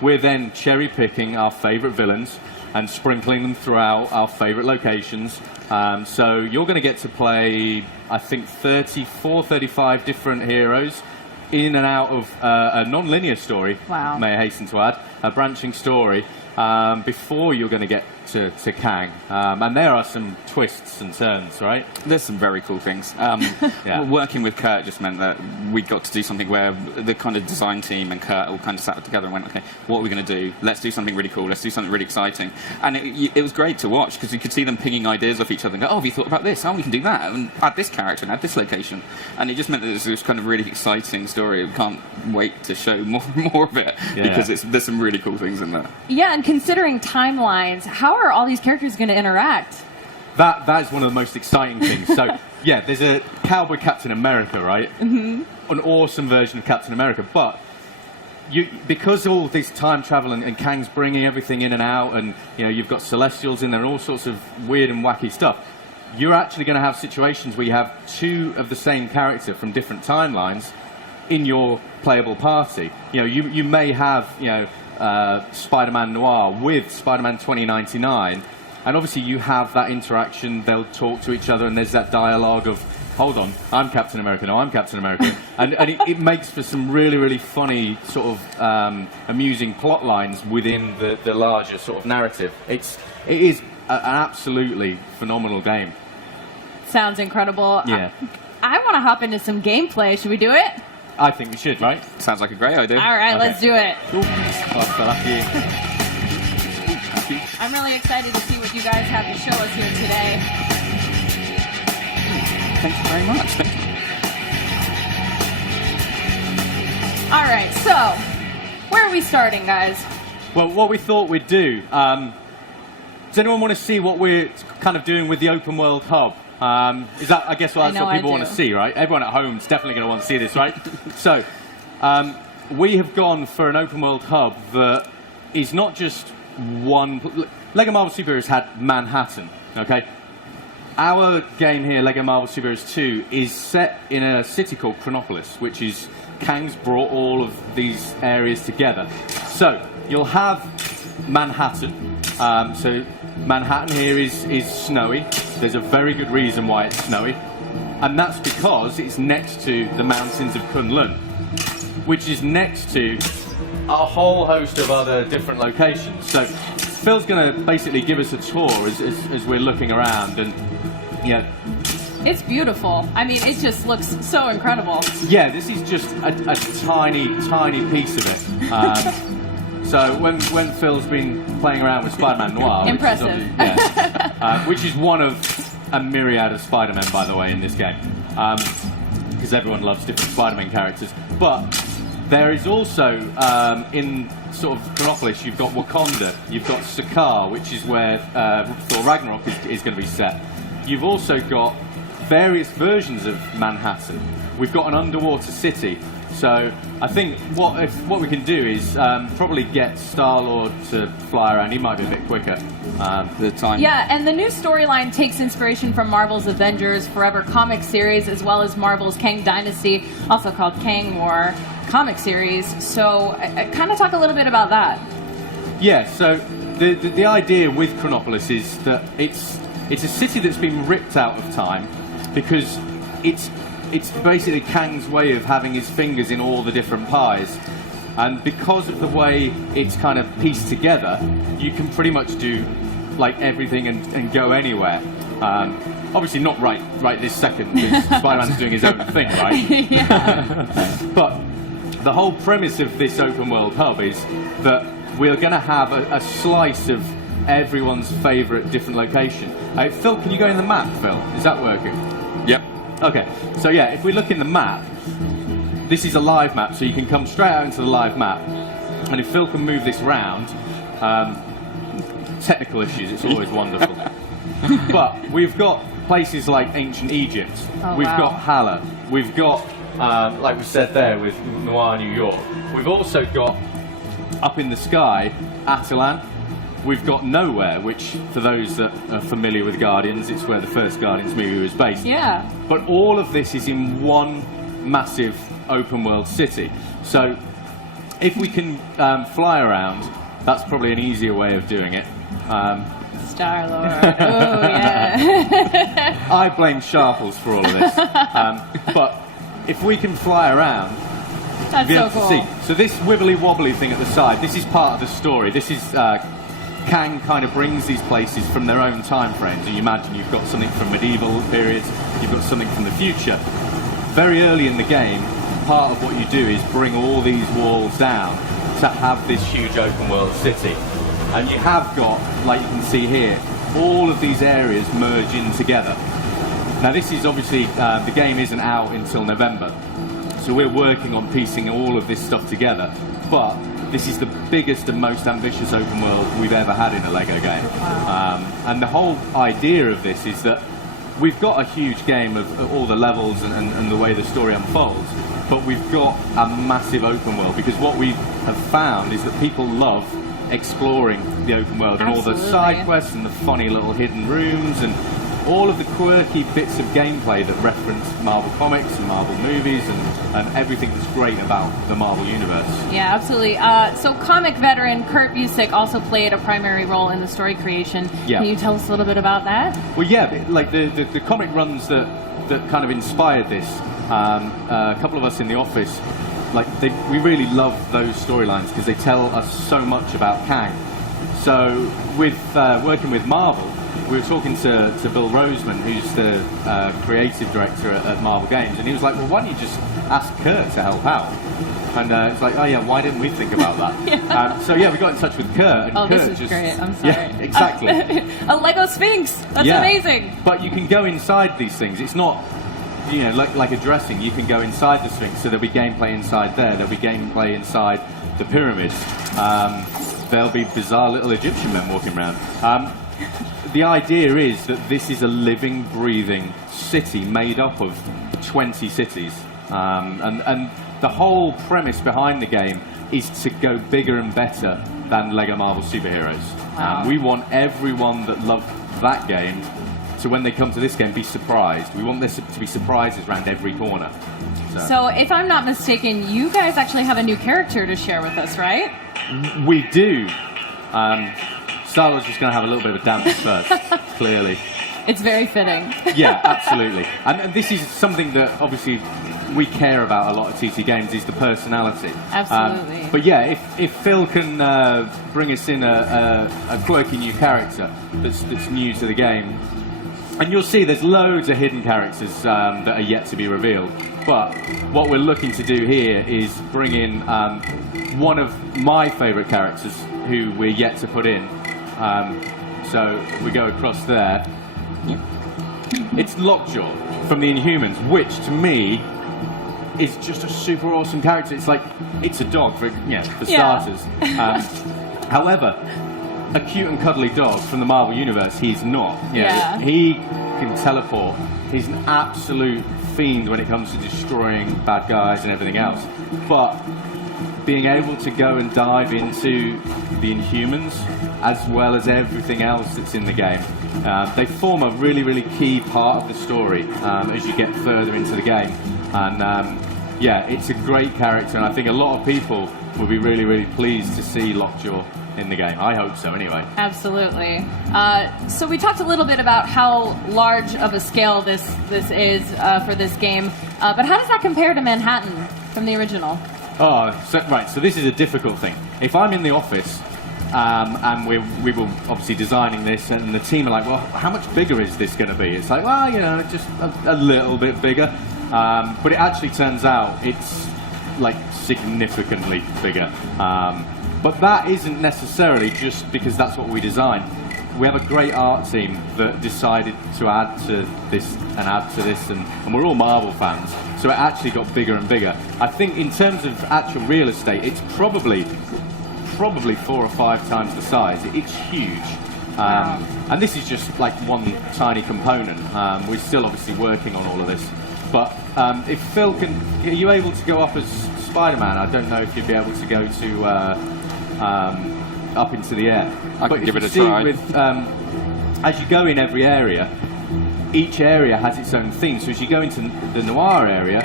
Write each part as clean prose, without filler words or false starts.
we're then cherry-picking our favourite villains and sprinkling them throughout our favourite locations. So you're going to get to play, I think, 34, 35 different heroes in and out of a non-linear story, Wow. may I hasten to add, a branching story, before you're going to get to Kang. And there are some twists and turns, right? There's some very cool things. Yeah. Working with Kurt just meant that we got to do something where the kind of design team and Kurt all kind of sat together and went, okay, what are we going to do? Let's do something really cool. Let's do something really exciting. And it was great to watch because you could see them pinging ideas off each other and go, oh, have you thought about this? Oh, we can do that. And add this character and add this location. And it just meant that it was this kind of really exciting story. We can't wait to show more of it because there's some really cool things in there. Yeah, and considering timelines, how are all these characters going to interact? That is one of the most exciting things. So, yeah, there's a Cowboy Captain America, right? Mm-hmm. An awesome version of Captain America. But because of all this time travel and Kang's bringing everything in and out, and you've got Celestials in there and all sorts of weird and wacky stuff, you're actually going to have situations where you have two of the same character from different timelines in your playable party. You may have Spider-Man Noir with Spider-Man 2099, and obviously you have that interaction. They'll talk to each other, and there's that dialogue of, hold on, I'm Captain America, no, I'm Captain America. and it makes for some really, really funny, sort of amusing plot lines within the larger sort of narrative. It is an absolutely phenomenal game. Sounds incredible. Yeah. I want to hop into some gameplay. Should we do it? I think we should, right? Sounds like a great idea. All right, let's do it. Ooh, I fell off you. I'm really excited to see what you guys have to show us here today. Thank you very much. Thank you. All right, so where are we starting, guys? Well, what we thought we'd do, does anyone want to see what we're kind of doing with the open world hub? Is that, I guess, that's what people want to see, right? Everyone at home is definitely going to want to see this, right? So, we have gone for an open world hub that is not just one. Lego Marvel Superheroes had Manhattan, okay? Our game here, Lego Marvel Superheroes 2, is set in a city called Chronopolis, which is Kang's brought all of these areas together. So, you'll have Manhattan. So, Manhattan here is snowy. There's a very good reason why it's snowy. And that's because it's next to the mountains of Kunlun, which is next to a whole host of other different locations. So Phil's going to basically give us a tour as we're looking around. And it's beautiful. I mean, it just looks so incredible. Yeah, this is just a tiny, tiny piece of it. So when Phil's been playing around with Spider-Man Noir, impressive, which is one of a myriad of Spider-Men, by the way, in this game, because everyone loves different Spider-Man characters. But there is also in sort of Chronopolis, you've got Wakanda, you've got Sakaar, which is where Thor Ragnarok is going to be set. You've also got various versions of Manhattan. We've got an underwater city. So I think what we can do is probably get Star-Lord to fly around. He might be a bit quicker. The time. Yeah, and the new storyline takes inspiration from Marvel's Avengers Forever comic series, as well as Marvel's Kang Dynasty, also called Kang War comic series. So kind of talk a little bit about that. Yeah, so the idea with Chronopolis is that it's a city that's been ripped out of time because it's basically Kang's way of having his fingers in all the different pies. And because of the way it's kind of pieced together, you can pretty much do like everything and go anywhere. Obviously not right this second, because Spider-Man's doing his own thing, right? Yeah. But the whole premise of this open world hub is that we're going to have a slice of everyone's favourite different location. Phil, can you go in the map, Phil? Is that working? Yep. Okay, so yeah, if we look in the map, this is a live map, so you can come straight out into the live map. And if Phil can move this round, technical issues, it's always wonderful. But we've got places like ancient Egypt, we've got Hala, we've got, like we said there, with Noir, New York. We've also got, up in the sky, Atalan. We've got Nowhere, which, for those that are familiar with Guardians, it's where the first Guardians movie was based. Yeah. But all of this is in one massive open-world city. So if we can fly around, that's probably an easier way of doing it. Star-Lord. Oh, yeah. I blame Sharples for all of this. But if we can fly around, That's be so able to cool. see. So this wibbly wobbly thing at the side, this is part of the story. This is Kang kind of brings these places from their own time frames. So you imagine you've got something from medieval periods, you've got something from the future. Very early in the game, part of what you do is bring all these walls down to have this huge open world city. And you have got, like you can see here, all of these areas merge in together. Now this is obviously, the game isn't out until November, so we're working on piecing all of this stuff together, but this is the biggest and most ambitious open world we've ever had in a LEGO game. And the whole idea of this is that we've got a huge game of all the levels and the way the story unfolds, but we've got a massive open world, because what we have found is that people love exploring the open world and all the Absolutely. side quests and the funny little hidden rooms and all of the quirky bits of gameplay that reference Marvel Comics and Marvel movies and everything that's great about the Marvel Universe. Yeah, absolutely. So comic veteran Kurt Busiek also played a primary role in the story creation. Yeah. Can you tell us a little bit about that? Well, yeah, like the comic runs that kind of inspired this, a couple of us in the office, we really love those storylines because they tell us so much about Kang. So with working with Marvel, we were talking to Bill Roseman, who's the creative director at Marvel Games, and he was like, well, why don't you just ask Kurt to help out? And it's like, oh yeah, why didn't we think about that? So yeah, we got in touch with Kurt. And Oh, Kurt this is just, great. I'm sorry. Yeah, exactly. A Lego Sphinx. That's Yeah. amazing. But you can go inside these things. It's not, like a dressing. You can go inside the Sphinx, so there'll be gameplay inside there. There'll be gameplay inside the pyramids. There'll be bizarre little Egyptian men walking around. The idea is that this is a living, breathing city made up of 20 cities. And the whole premise behind the game is to go bigger and better than LEGO Marvel Superheroes. Wow. We want everyone that loved that game to, when they come to this game, be surprised. We want there to be surprises around every corner. So if I'm not mistaken, you guys actually have a new character to share with us, right? We do. Star-Lord's just going to have a little bit of a dance first, clearly. It's very fitting. Yeah, absolutely. And this is something that obviously we care about a lot at TT Games, is the personality. Absolutely. But yeah, if Phil can bring us in a quirky new character that's new to the game, and you'll see there's loads of hidden characters that are yet to be revealed. But what we're looking to do here is bring in one of my favourite characters who we're yet to put in. So we go across there. It's Lockjaw from the Inhumans, which to me is just a super awesome character. It's like, it's a dog for starters. However, a cute and cuddly dog from the Marvel Universe, he's not. Yeah. He can teleport. He's an absolute fiend when it comes to destroying bad guys and everything else. But being able to go and dive into the Inhumans, as well as everything else that's in the game, they form a really, really key part of the story as you get further into the game. And yeah, it's a great character, and I think a lot of people will be really, really pleased to see Lockjaw in the game. I hope so, anyway. Absolutely. So we talked a little bit about how large of a scale this is for this game, but how does that compare to Manhattan from the original? Oh, so this is a difficult thing. If I'm in the office and we were obviously designing this, and the team are like, well, how much bigger is this going to be? It's like, well, just a little bit bigger. But it actually turns out it's like significantly bigger. But that isn't necessarily just because that's what we designed. We have a great art team that decided to add to this and add to this, and we're all Marvel fans, so it actually got bigger and bigger. I think in terms of actual real estate, it's probably 4 or 5 times the size. It's huge. Wow. And this is just like one tiny component. We're still obviously working on all of this. But if Phil are you able to go up as Spider-Man? I don't know if you'd be able to go to up into the air. I can give it a try. As you go in every area, each area has its own theme. So as you go into the noir area,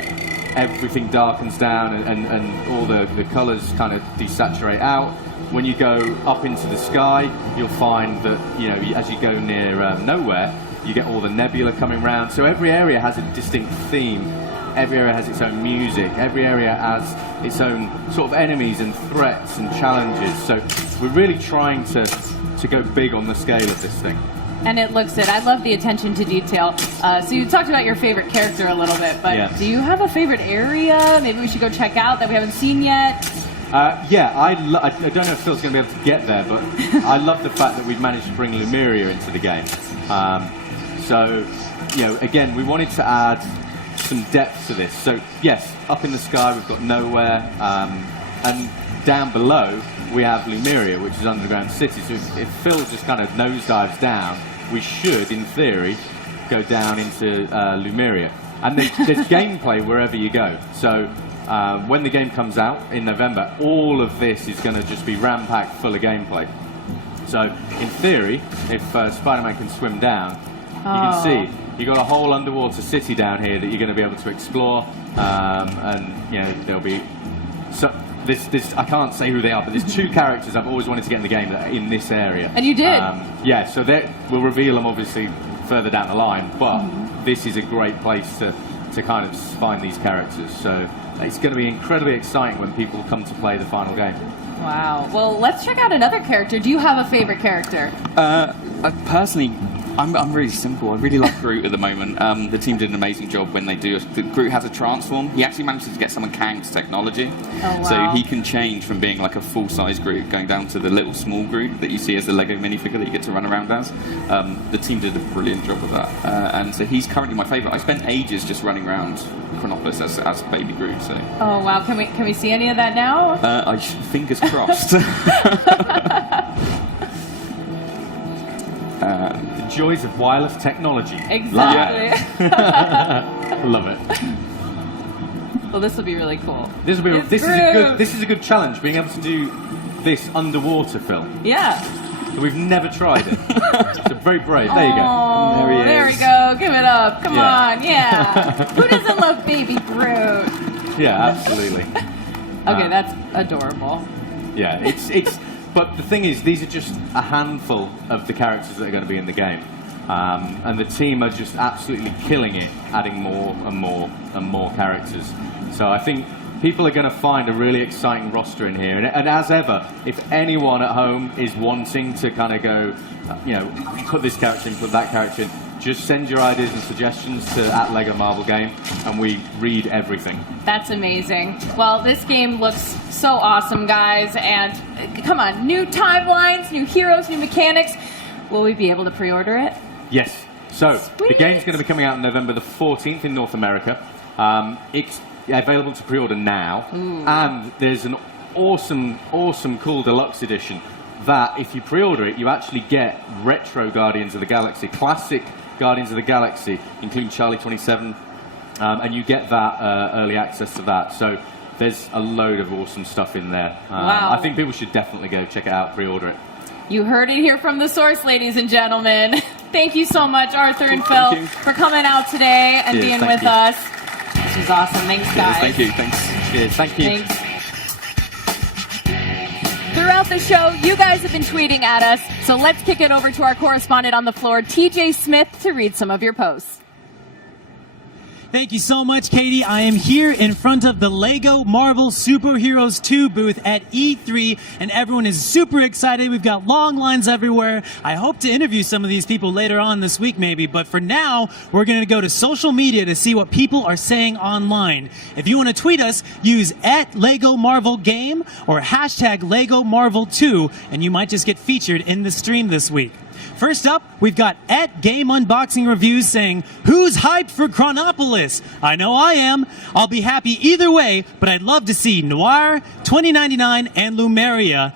everything darkens down and all the colours kind of desaturate out. When you go up into the sky, you'll find that, as you go near nowhere, you get all the nebula coming round. So every area has a distinct theme. Every area has its own music. Every area has its own sort of enemies and threats and challenges. So we're really trying to go big on the scale of this thing. And it looks it. I love the attention to detail. So you talked about your favorite character a little bit, but do you have a favorite area maybe we should go check out that we haven't seen yet? I don't know if Phil's going to be able to get there, but I love the fact that we've managed to bring Lumeria into the game. Again, we wanted to add some depth to this. So yes, up in the sky we've got Nowhere, and down below we have Lumeria, which is underground city. So if Phil just kind of nosedives down, we should, in theory, go down into Lumeria. And there's gameplay wherever you go. So when the game comes out in November, all of this is going to just be ram-packed full of gameplay. So in theory, if Spider-Man can swim down, you can see you've got a whole underwater city down here that you're going to be able to explore, and there'll be this I can't say who they are, but there's two characters I've always wanted to get in the game that are in this area. And you did. So we'll reveal them obviously further down the line, but this is a great place to kind of find these characters. So it's going to be incredibly exciting when people come to play the final game. Wow. Well, let's check out another character. Do you have a favorite character? Personally, I'm really simple. I really like Groot at the moment. The team did an amazing job when they do. Groot has a transform. He actually managed to get some of Kang's technology. Oh, wow. So he can change from being like a full-size Groot, going down to the little small Groot that you see as the Lego minifigure that you get to run around as. The team did a brilliant job of that. And so he's currently my favourite. I spent ages just running around Chronopolis as baby Groot. So. Oh, wow. Can we see any of that now? Fingers crossed. The joys of wireless technology. Exactly. I love it. Well, this will be really cool. This is a good challenge, being able to do this underwater film. Yeah. We've never tried it. So very brave. There you go. Oh, there we go. Give it up. Come on. Yeah. Who doesn't love baby Groot? Yeah, absolutely. Okay, that's adorable. Yeah, it's. But the thing is, these are just a handful of the characters that are going to be in the game. And the team are just absolutely killing it, adding more and more and more characters. So I think people are going to find a really exciting roster in here. And as ever, if anyone at home is wanting to kind of go, put this character in, put that character in, just send your ideas and suggestions to @LEGO Marvel Game, and we read everything. That's amazing. Well, this game looks so awesome, guys. And come on, new timelines, new heroes, new mechanics. Will we be able to pre-order it? Yes. So Sweet. The game's going to be coming out on November the 14th in North America. It's available to pre-order now. Ooh. And there's an awesome, cool deluxe edition that if you pre-order it, you actually get retro Guardians of the Galaxy, classic Guardians of the Galaxy, including Charlie 27, and you get that early access to that. So there's a load of awesome stuff in there. Wow. I think people should definitely go check it out, pre-order it. You heard it here from the source, ladies and gentlemen. Thank you so much, Arthur and Phil, for coming out today and being with us. This was awesome. Thanks, guys. Thank you. Thanks. Cheers. Thank you. Thanks. Throughout the show, you guys have been tweeting at us, so let's kick it over to our correspondent on the floor, TJ Smith, to read some of your posts. Thank you so much, Katie. I am here in front of the LEGO Marvel Superheroes 2 booth at E3, and everyone is super excited. We've got long lines everywhere. I hope to interview some of these people later on this week, maybe, but for now, we're going to go to social media to see what people are saying online. If you want to tweet us, use @LEGOMarvelGame or #LEGOMarvel2, and you might just get featured in the stream this week. First up, we've got @GameUnboxingReviews saying, "Who's hyped for Chronopolis? I know I am. I'll be happy either way, but I'd love to see Noir, 2099, and Lumeria.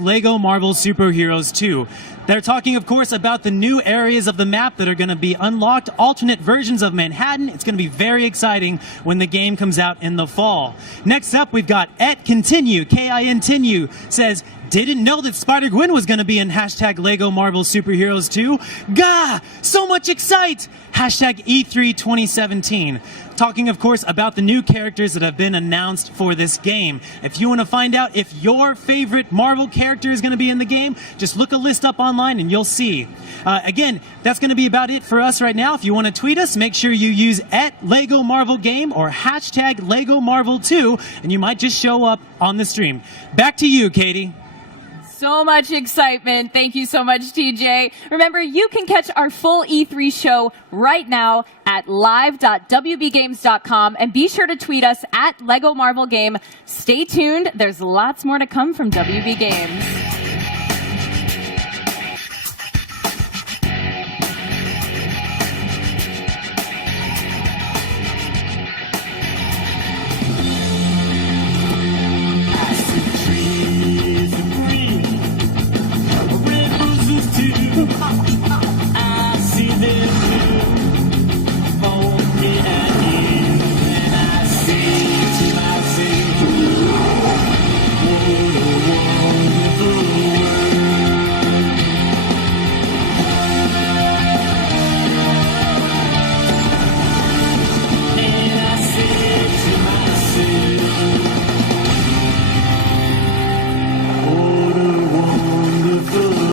#LEGO Marvel Superheroes 2. They're talking, of course, about the new areas of the map that are going to be unlocked, alternate versions of Manhattan. It's going to be very exciting when the game comes out in the fall. Next up, we've got @Continue, KINTinue, says, "Didn't know that Spider-Gwen was going to be in #LEGO Marvel Superheroes 2. Gah! So much excite! #E3 2017. talking, of course, about the new characters that have been announced for this game. If you want to find out if your favorite Marvel character is going to be in the game, just look a list up online and you'll see. Again, that's going to be about it for us right now. If you want to tweet us, make sure you use @LegoMarvelGame or #LegoMarvel2, and you might just show up on the stream. Back to you, Katie. So much excitement. Thank you so much, TJ. Remember, you can catch our full E3 show right now at live.wbgames.com, and be sure to tweet us @LegoMarvelGame. Stay tuned. There's lots more to come from WB Games.